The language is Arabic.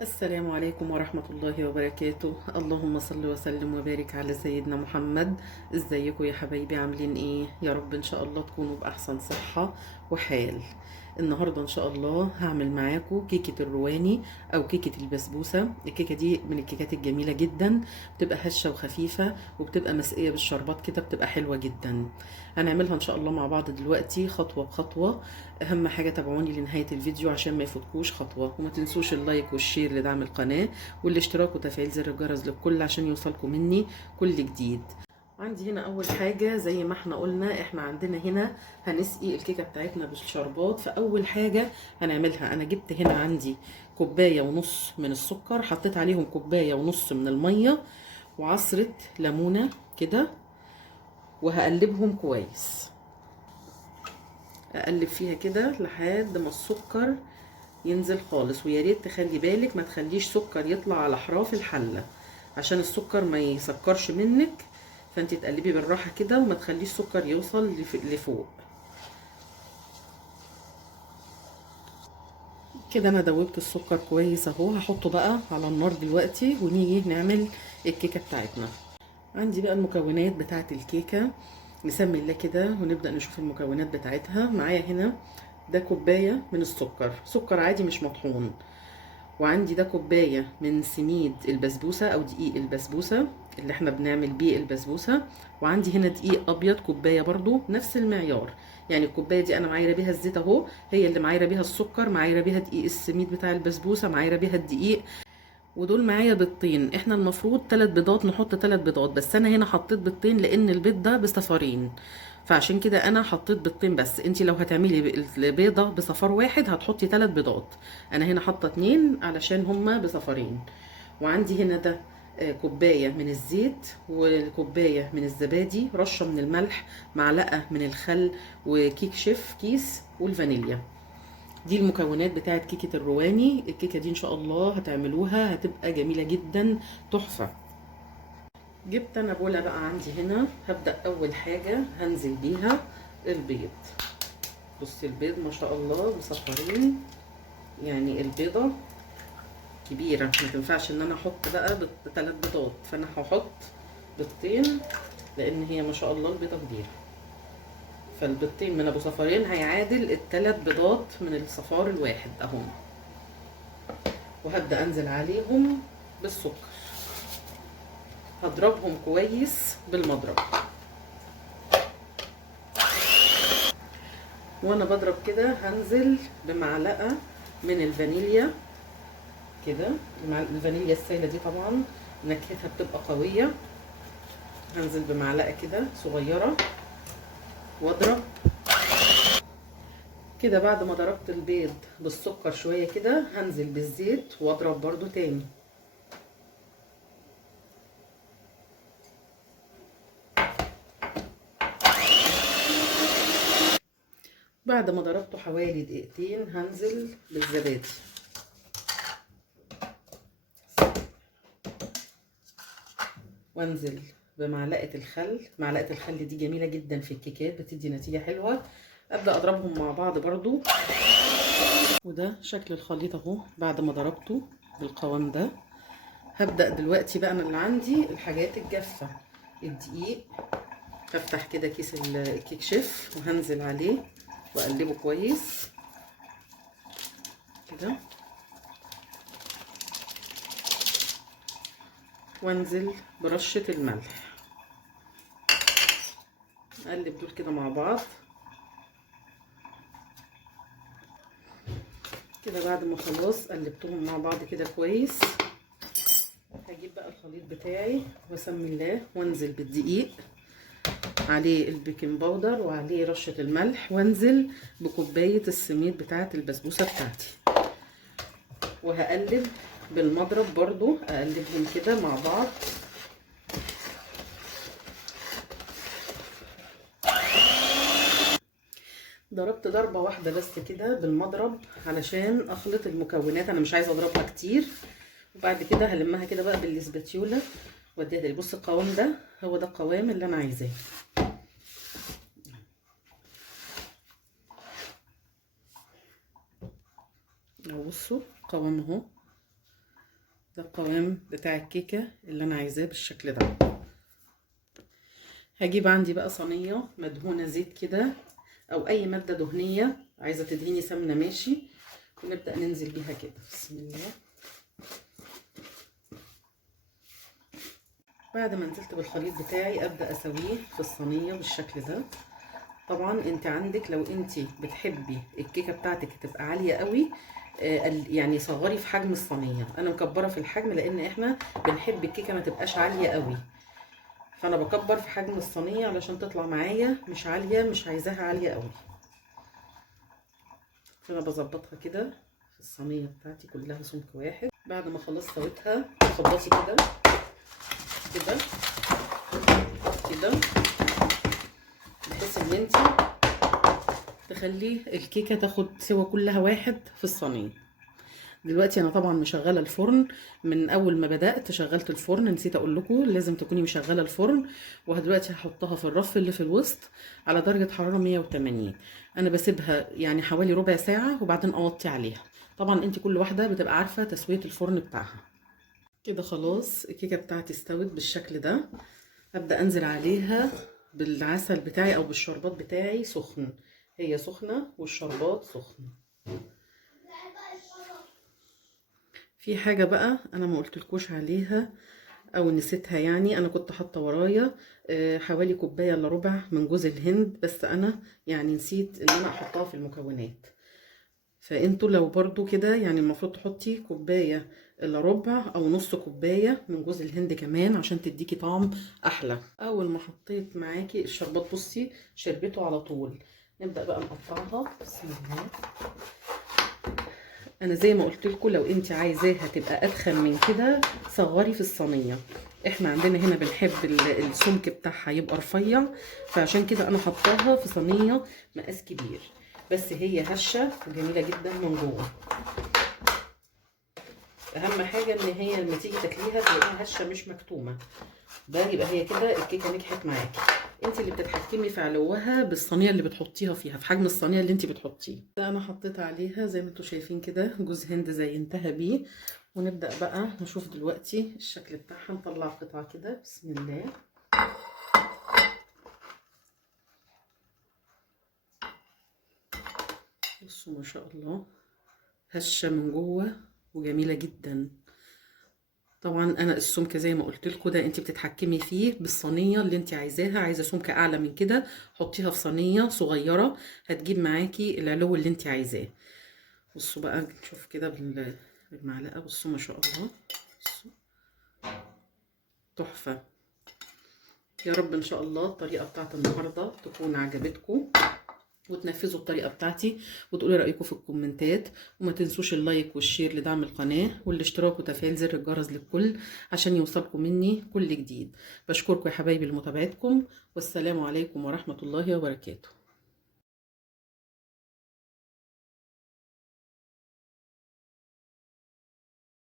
السلام عليكم ورحمة الله وبركاته. اللهم صل وسلم وبارك على سيدنا محمد. ازيكم يا حبايبي؟ عاملين ايه؟ يا رب ان شاء الله تكونوا بأحسن صحة وحال. النهاردة ان شاء الله هعمل معاكم كيكة الرواني او كيكة البسبوسة. الكيكة دي من الكيكات الجميلة جدا، بتبقى هشة وخفيفة وبتبقى مسقية بالشربات كده، بتبقى حلوة جدا. هنعملها ان شاء الله مع بعض دلوقتي خطوة بخطوة. اهم حاجة تابعوني لنهاية الفيديو عشان ما يفوتكوش خطوة، وما تنسوش اللايك والشير لدعم القناة والاشتراك وتفعيل زر الجرس للكل عشان يوصلكم مني كل جديد. عندي هنا اول حاجة زي ما احنا قلنا، احنا عندنا هنا هنسقي الكيكة بتاعتنا بالشربات. فاول حاجة هنعملها، انا جبت هنا عندي كوباية ونص من السكر، حطيت عليهم كوباية ونص من المية وعصرة ليمونة كده، وهقلبهم كويس. اقلب فيها كده لحد ما السكر ينزل خالص، ويا ريت تخلي بالك ما تخليش سكر يطلع على احراف الحله عشان السكر ما يسكرش منك. فانت تقلبي بالراحه كده وما تخليش سكر يوصل لفوق كده. انا دوبت السكر كويس اهو، هحطه بقى على النار دلوقتي ونيجي نعمل الكيكه بتاعتنا. عندي بقى المكونات بتاعه الكيكه، نسمي الله كده ونبدا نشوف المكونات بتاعتها. معايا هنا ده كوبايه من السكر، سكر عادي مش مطحون. وعندي ده كوباية من سميد البسبوسة او دقيق البسبوسة اللي احنا بنعمل بيه البسبوسة. وعندي هنا دقيق ابيض كوباية برضو نفس المعيار، يعني الكوباية دي انا معايرة بيها الزيت اهو، هي اللي معايرة بيها السكر، معايرة بيها دقيق السميد بتاع البسبوسة، معايرة بيها الدقيق. ودول معايا بيضتين، احنا المفروض 3 بيضات، نحط 3 بيضات، بس انا هنا حطيت بيضتين لان البيض ده بصفارين، فعشان كده انا حطيت بيضتين بس. انتي لو هتعملي البيضه بصفار واحد هتحطي 3 بيضات، انا هنا حاطه 2 علشان هما بصفارين. وعندي هنا ده كوبايه من الزيت وكوبايه من الزبادي، رشه من الملح، معلقه من الخل، وكيك شيف كيس، والفانيليا. دي المكونات بتاعت كيكة الرواني. الكيكة دي ان شاء الله هتعملوها هتبقى جميلة جدا، تحفة. جبت انا بولة بقى عندي هنا، هبدأ اول حاجة هنزل بيها البيض. بصي البيض ما شاء الله مصفرين، يعني البيضة كبيرة، ما تنفعش ان انا احط بقى 3 بيضات، فانا هحط بيضتين لان هي ما شاء الله البيضة كبيرة. فالبيضتين من ابو صفارين هيعادل ال3 بيضات من الصفار الواحد اهو. وهبدأ انزل عليهم بالسكر، هضربهم كويس بالمضرب. وانا بضرب كده هنزل بمعلقة من الفانيليا كده، الفانيليا السائلة دي طبعا نكهتها بتبقى قوية. هنزل بمعلقة كده صغيرة واضرب كده. بعد ما ضربت البيض بالسكر شوية كده هنزل بالزيت واضرب برضو تاني. بعد ما ضربته حوالي دقيقتين هنزل بالزبادي، وانزل بمعلقه الخل. معلقه الخل دي جميله جدا في الكيكات، بتدي نتيجه حلوه. ابدا اضربهم مع بعض برضو. وده شكل الخليط اهو بعد ما ضربته بالقوام ده. هبدا دلوقتي بقى انا اللي عندي الحاجات الجافه، الدقيق. هفتح كده كيس الكيك شيف وهنزل عليه واقلبه كويس كده، وانزل برشه الملح. اقلب دول كده مع بعض كده. بعد ما خلاص قلبتهم مع بعض كده كويس، هجيب بقى الخليط بتاعي واسمي الله وانزل بالدقيق، عليه البيكنج باودر وعليه رشة الملح، وانزل بكوباية السميد بتاعة البسبوسة بتاعتي، وهقلب بالمضرب برضو، اقلبهم كده مع بعض. ضربت ضربة واحدة بس كده بالمضرب علشان اخلط المكونات، انا مش عايزة اضربها كتير. وبعد كده هلمها كده بقى بالاسباتيولا واديها تاني. بص القوام ده هو ده القوام اللي انا عايزاه. اهو بصوا قوام اهو، ده القوام بتاع الكيكه اللي انا عايزاه بالشكل ده. هجيب عندي بقى صينيه مدهونه زيت كده او اي ماده دهنيه، عايزه تدهني سمنه ماشي، ونبدا ننزل بيها كده. بسم الله. بعد ما نزلت بالخليط بتاعي ابدا اسويه في الصينيه بالشكل ده. طبعا انت عندك لو انت بتحبي الكيكه بتاعتك تبقى عاليه قوي، يعني صغري في حجم الصينيه. انا مكبره في الحجم لان احنا بنحب الكيكه ما تبقاش عاليه قوي، فانا بكبر في حجم الصينيه علشان تطلع معايا مش عاليه، مش عايزاها عاليه قوي. فانا بظبطها كده في الصينيه بتاعتي كلها سمك واحد. بعد ما خلاص سويتها تخبطي كده كده كده، بحيث ان انت تخلي الكيكه تاخد سوا كلها واحد في الصينيه. دلوقتي انا طبعا مشغله الفرن. من اول ما بدات شغلت الفرن، نسيت اقول لكم لازم تكوني مشغله الفرن. ودلوقتي هحطها في الرف اللي في الوسط على درجه حراره 180. انا بسيبها يعني حوالي ربع ساعه وبعدين اوطي عليها. طبعا انت كل واحده بتبقى عارفه تسويه الفرن بتاعها. كده خلاص الكيكه بتاعتي استوت بالشكل ده. هبدا انزل عليها بالعسل بتاعي او بالشربات بتاعي سخن. هي سخنه والشربات سخن. في حاجه بقى انا ما قلتلكوش عليها او نسيتها، يعني انا كنت حاطه ورايا حوالي كوبايه الا ربع من جوز الهند، بس انا يعني نسيت ان انا احطها في المكونات. فانتوا لو برضو كده يعني المفروض تحطي كوبايه الا ربع او نص كوبايه من جوز الهند كمان عشان تديكي طعم احلى. اول ما حطيت معاكي الشربات بصي شربته على طول. نبدا بقى نقطعها. بسم الله. انا زي ما قلت لكم لو انت عايزاها تبقى ادخن من كده صغري في الصينيه. احنا عندنا هنا بنحب السمك بتاعها يبقى رفيع، فعشان كده انا حطاها في صينيه مقاس كبير. بس هي هشه وجميله جدا من جوه. اهم حاجه ان هي لما تيجي تاكليها تلاقيها هشه مش مكتومه. ده يبقى هي كده الكيكه نجحت معاكي. انت اللي بتتحكمي في علوها بالصينيه اللي بتحطيها فيها، في حجم الصينيه اللي انت بتحطيه. ده انا حطيت عليها زي ما انتم شايفين كده جوز هند زينتها بيه. ونبدا بقى نشوف دلوقتي الشكل بتاعها. نطلع قطعه كده. بسم الله. بصوا ما شاء الله هشه من جوه وجميله جدا. طبعا انا السمكه زي ما قلت لكم ده انت بتتحكمي فيه بالصينيه اللي انت عايزاها. عايزه سمكه اعلى من كده حطيها في صينيه صغيره هتجيب معاكي العلو اللي انت عايزاه. بصوا بقى نشوف كده بالمعلقه. بصوا ما شاء الله. بصوا تحفه. يا رب ان شاء الله الطريقه بتاعت النهارده تكون عجبتكم وتنفذوا الطريقه بتاعتي وتقولوا رايكم في الكومنتات. وما تنسوش اللايك والشير لدعم القناه والاشتراك وتفعيل زر الجرس للكل عشان يوصلكم مني كل جديد. بشكركم يا حبايبي لمتابعتكم، والسلام عليكم ورحمه الله وبركاته.